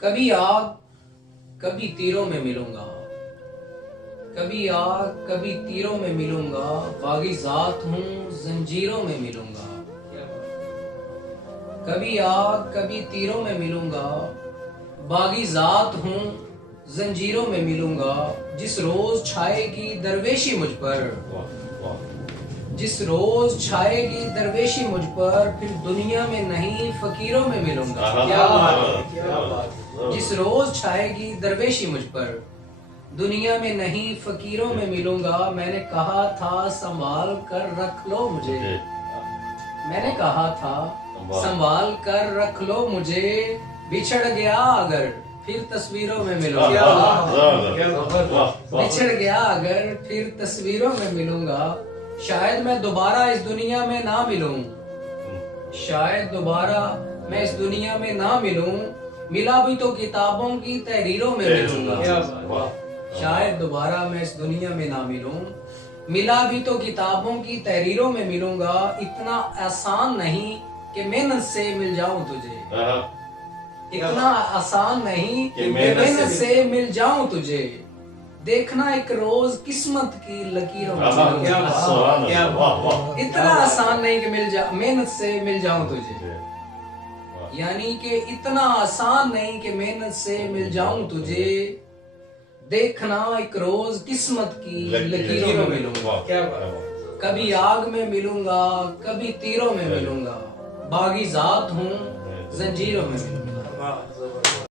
کبھی آگ کبھی تیروں میں ملوں گا، کبھی آگ کبھی تیروں میں ملوں گا، باغی ذات ہوں زنجیروں میں ملوں گا۔ کبھی آگ کبھی تیروں میں ملوں گا، باغی ذات ہوں زنجیروں میں ملوں گا۔ جس روز چھائے گی درویشی مجھ پر، جس روز چھائے گی درویشی مجھ پر، پھر دنیا میں نہیں فقیروں میں ملوں گا۔ کیا بات! جس روز چھائے گی درویشی مجھ پر، دنیا میں نہیں فقیروں میں ملوں گا۔ میں نے کہا تھا سنبھال کر رکھ لو مجھے، میں نے کہا تھا سنبھال کر رکھ لو مجھے، بچھڑ گیا اگر پھر تصویروں میں ملوں گا۔ بچھڑ گیا اگر پھر تصویروں میں ملوں گا۔ شاید میں دوبارہ اس دنیا میں نہ ملوں، شاید دوبارہ میں اس دنیا میں نہ ملوں، ملا بھی تو کتابوں کی تحریروں میں ملوں گا۔ شاید دوبارہ میں اس دنیا میں نہ ملوں، ملا بھی تو کتابوں کی تحریروں میں ملوں گا۔ اتنا آسان نہیں کہ محنت سے مل جاؤں تجھے، اتنا آسان نہیں کہ محنت سے مل جاؤں تجھے، دیکھنا ایک روز قسمت کی لکیروں میں ملوں گا۔ اتنا آسان نہیں کہ محنت سے مل جاؤں تجھے، یعنی کہ اتنا آسان نہیں کہ محنت سے مل جاؤں تجھے، دیکھنا ایک روز قسمت کی لکیروں میں ملوں گا۔ کبھی آگ میں ملوں گا، کبھی تیروں میں ملوں گا، باغی ذات ہوں زنجیروں میں ملوں گا۔